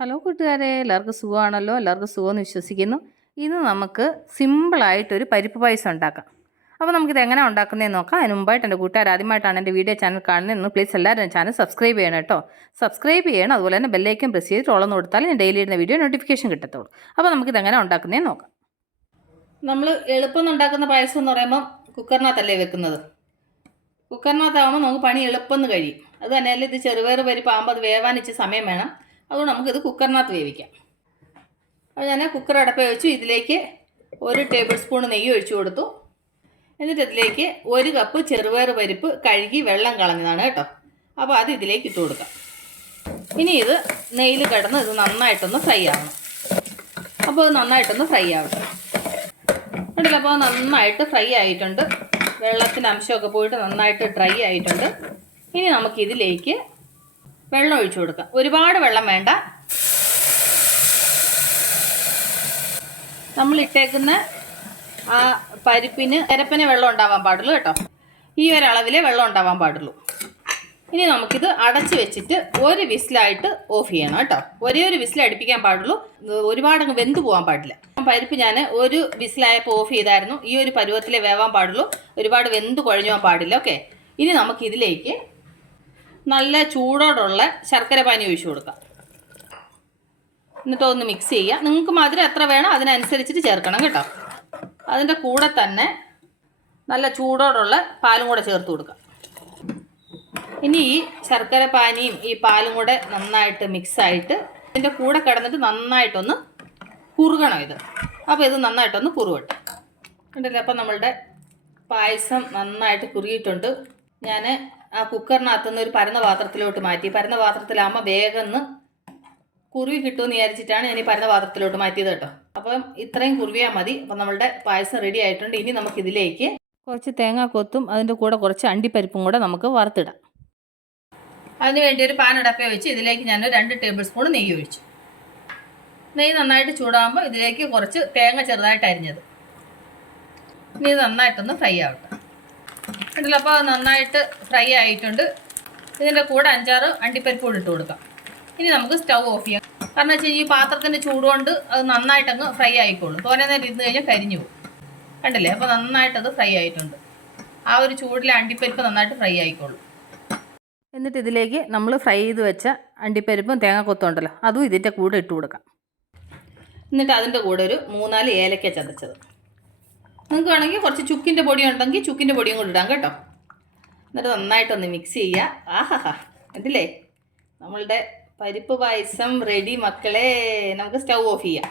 Hello കൂട്ടുകാരെ, എല്ലാവർക്കും സുഖമാണല്ലോ? എല്ലാവർക്കും സുഖമെന്ന് വിശ്വസിക്കുന്നു. ഇന്ന് നമുക്ക് സിമ്പിളായിട്ടൊരു പരിപ്പ് പായസം ഉണ്ടാക്കാം. അപ്പോൾ നമുക്കിത് എങ്ങനെ ഉണ്ടാക്കുന്നതെന്ന് നോക്കാം. അതിന് മുമ്പായിട്ട് എൻ്റെ കൂട്ടുകാർ ആദ്യമായിട്ടാണ് എൻ്റെ വീഡിയോ ചാനൽ കാണുന്നതെന്ന് പ്ലീസ് എല്ലാവരും ചാനൽ സബ്സ്ക്രൈബ് ചെയ്യണം കേട്ടോ. സബ്സ്ക്രൈബ് ചെയ്യണം, അതുപോലെ തന്നെ ബെല്ലൈക്കൻ പ്രസ് ചെയ്തിട്ട് ഓളൊന്ന് കൊടുത്താൽ ഞാൻ ഡെയിലി ഇടുന്ന വീഡിയോ നോട്ടിഫിക്കേഷൻ കിട്ടത്തുള്ളൂ. അപ്പോൾ നമുക്കിത് എങ്ങനെ ഉണ്ടാക്കുന്നതെന്ന് നോക്കാം. നമ്മൾ എളുപ്പം ഉണ്ടാക്കുന്ന പായസം എന്ന് പറയുമ്പം കുക്കറിനകത്തല്ലേ വെക്കുന്നത്. കുക്കറിനകത്താകുമ്പോൾ നമുക്ക് പണി എളുപ്പം കഴിയും. അത് തന്നെയല്ല, ഇത് ചെറുപയർ പരിപ്പാകുമ്പോൾ അത് വേവാൻ ഇച്ചിരി സമയം വേണം. അതുകൊണ്ട് നമുക്കിത് കുക്കറിനകത്ത് വേവിക്കാം. അപ്പോൾ ഞാൻ കുക്കർ അടപ്പ് വെച്ചു. ഇതിലേക്ക് 1 ടേബിൾ സ്പൂൺ നെയ്യ് ഒഴിച്ചു കൊടുത്തു. എന്നിട്ട് ഇതിലേക്ക് 1 കപ്പ് ചെറുപയർ പരിപ്പ് കഴുകി വെള്ളം കളഞ്ഞതാണ് കേട്ടോ. അപ്പോൾ അത് ഇതിലേക്ക് ഇട്ട് കൊടുക്കാം. ഇനി ഇത് നെയ്യിൽ കിടന്ന് ഇത് നന്നായിട്ടൊന്ന് ഫ്രൈ ആവണം. അപ്പോൾ അത് നന്നായിട്ടൊന്ന് ഫ്രൈ ആവട്ടെ. ഉണ്ടല്ലോ, അപ്പോൾ നന്നായിട്ട് ഫ്രൈ ആയിട്ടുണ്ട്. വെള്ളത്തിൻ്റെ അംശമൊക്കെ പോയിട്ട് നന്നായിട്ട് ഡ്രൈ ആയിട്ടുണ്ട്. ഇനി നമുക്കിതിലേക്ക് വെള്ളം ഒഴിച്ചു കൊടുക്കാം. ഒരുപാട് വെള്ളം വേണ്ട. നമ്മൾ ഇട്ടേക്കുന്ന ആ പരിപ്പിന് നിരപ്പനെ വെള്ളം ഉണ്ടാവാൻ പാടുള്ളൂ കേട്ടോ. ഈ ഒരളവിലെ വെള്ളം ഉണ്ടാവാൻ പാടുള്ളൂ. ഇനി നമുക്കിത് അടച്ച് വെച്ചിട്ട് 1 വിസിലായിട്ട് ഓഫ് ചെയ്യണം കേട്ടോ. ഒരേ ഒരു വിസിൽ അടുപ്പിക്കാൻ പാടുള്ളൂ. ഒരുപാടങ്ങ് വെന്ത് പോകാൻ പാടില്ല. പരിപ്പ് ഞാൻ 1 വിസിലായപ്പോൾ ഓഫ് ചെയ്തായിരുന്നു. ഈ ഒരു പരുവത്തിലേ വേവാൻ പാടുള്ളൂ. ഒരുപാട് വെന്ത് കുഴഞ്ഞു പോകാൻ പാടില്ല. ഓക്കെ, ഇനി നമുക്കിതിലേക്ക് നല്ല ചൂടോടുള്ള ശർക്കര പാനി ഒഴിച്ചു കൊടുക്കാം. എന്നിട്ട് ഒന്ന് മിക്സ് ചെയ്യുക. നിങ്ങൾക്ക് മധുരം എത്ര വേണം അതിനനുസരിച്ചിട്ട് ചേർക്കണം കേട്ടോ. അതിൻ്റെ കൂടെ തന്നെ നല്ല ചൂടോടുള്ള പാലും കൂടെ ചേർത്ത് കൊടുക്കാം. ഇനി ഈ ശർക്കര പാനിയും ഈ പാലും കൂടെ നന്നായിട്ട് മിക്സായിട്ട് ഇതിൻ്റെ കൂടെ കിടന്നിട്ട് നന്നായിട്ടൊന്ന് കുറുകണം ഇത്. അപ്പോൾ ഇത് നന്നായിട്ടൊന്ന് കുറുകട്ടെ. ഉണ്ടല്ലോ, അപ്പം നമ്മളുടെ പായസം നന്നായിട്ട് കുറുകിയിട്ടുണ്ട്. ഞാൻ ആ കുക്കറിനകത്തുനിന്ന് ഒരു പരന്ന പാത്രത്തിലോട്ട് മാറ്റി. പരന്ന പാത്രത്തിലാകുമ്പോൾ വേഗം കുറുവി കിട്ടുമെന്ന് വിചാരിച്ചിട്ടാണ് ഞാൻ ഈ പരന്ന പാത്രത്തിലോട്ട് മാറ്റിയത് കേട്ടോ. അപ്പം ഇത്രയും കുറുവിയാൽ മതി. അപ്പം നമ്മളുടെ പായസം റെഡി ആയിട്ടുണ്ട്. ഇനി നമുക്കിതിലേക്ക് കുറച്ച് തേങ്ങാക്കൊത്തും അതിൻ്റെ കൂടെ കുറച്ച് അണ്ടിപ്പരിപ്പും കൂടെ നമുക്ക് വറുത്തിടാം. അതിന് വേണ്ടി ഒരു പാൻ അടപ്പേ വെച്ച് ഇതിലേക്ക് ഞാൻ 2 ടേബിൾ സ്പൂൺ നെയ്യ് ഒഴിച്ചു. നെയ്യ് നന്നായിട്ട് ചൂടാകുമ്പോൾ ഇതിലേക്ക് കുറച്ച് തേങ്ങ ചെറുതായിട്ട് അരിഞ്ഞത്. ഇനി ഇത് നന്നായിട്ടൊന്ന് ഫ്രൈ ആവട്ടെ. ഉണ്ടല്ലോ, അപ്പോൾ നന്നായിട്ട് ഫ്രൈ ആയിട്ടുണ്ട്. ഇതിൻ്റെ കൂടെ 5-6 അണ്ടിപ്പരിപ്പ് കൂടി ഇട്ട് കൊടുക്കാം. ഇനി നമുക്ക് സ്റ്റൗ ഓഫ് ചെയ്യാം. കാരണം വെച്ചാൽ ഈ പാത്രത്തിൻ്റെ ചൂടുകൊണ്ട് അത് നന്നായിട്ടങ്ങ് ഫ്രൈ ആയിക്കോളും. തോനെ നേരം ഇരുന്ന് കഴിഞ്ഞാൽ കരിഞ്ഞു പോകും. കണ്ടില്ലേ, അപ്പോൾ നന്നായിട്ടത് ഫ്രൈ ആയിട്ടുണ്ട്. ആ ഒരു ചൂടിലെ അണ്ടിപ്പരിപ്പ് നന്നായിട്ട് ഫ്രൈ ആയിക്കോളും. എന്നിട്ട് ഇതിലേക്ക് നമ്മൾ ഫ്രൈ ചെയ്ത് വെച്ച അണ്ടിപ്പരിപ്പും തേങ്ങാക്കൊത്തും ഉണ്ടല്ലോ, അതും ഇതിൻ്റെ കൂടെ ഇട്ട് കൊടുക്കാം. എന്നിട്ട് അതിൻ്റെ കൂടെ ഒരു 3-4 ഏലക്ക ചതച്ചത്. നിങ്ങൾക്ക് വേണമെങ്കിൽ കുറച്ച് ചുക്കിൻ്റെ പൊടി ഉണ്ടെങ്കിൽ ചുക്കിൻ്റെ പൊടിയും കൂടി ഇടാം കേട്ടോ. എന്നിട്ട് നന്നായിട്ടൊന്ന് മിക്സ് ചെയ്യുക. ആഹാ, കണ്ടില്ലേ, നമ്മളുടെ പരിപ്പ് പായസം റെഡി മക്കളെ. നമുക്ക് സ്റ്റൗ ഓഫ് ചെയ്യാം.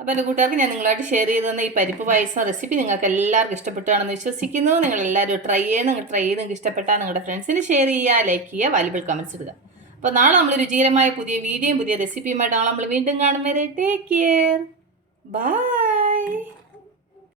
അപ്പോൾ എൻ്റെ കൂട്ടുകാർക്ക് ഞാൻ നിങ്ങളായിട്ട് ഷെയർ ചെയ്ത് തന്ന ഈ പരിപ്പ് പായസം റെസിപ്പി നിങ്ങൾക്ക് എല്ലാവർക്കും ഇഷ്ടപ്പെട്ടാണെന്ന് വിശ്വസിക്കുന്നു. നിങ്ങളെല്ലാവരും ട്രൈ ചെയ്ത് നിങ്ങൾക്ക് ഇഷ്ടപ്പെട്ടാൽ നിങ്ങളുടെ ഫ്രണ്ട്സിന് ഷെയർ ചെയ്യുക, ലൈക്ക് ചെയ്യുക, വാല്യുബിൾ കമൻറ്റ്സ് ഇടുക. അപ്പോൾ നാളെ നമ്മൾ രുചികരമായ പുതിയ വീഡിയോയും പുതിയ റെസിപ്പിയുമായിട്ടാണ് നമ്മൾ വീണ്ടും കാണും വരെ. Take care, by.